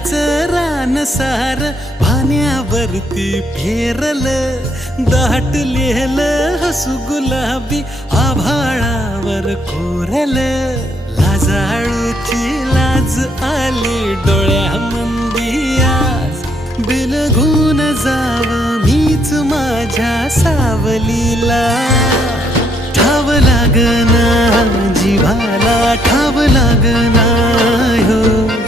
फुलाच रान सार पाण्यावरती फेरल, दाटलेलं हसू गुलाबी आभाळावर कोरल. लाजाळूची लाज आली डोळ्यामंदी आज, बिलगून जाव मीच माझ्या सावलीला. ठाव लागना जिव्हाला ठाव लागना हो.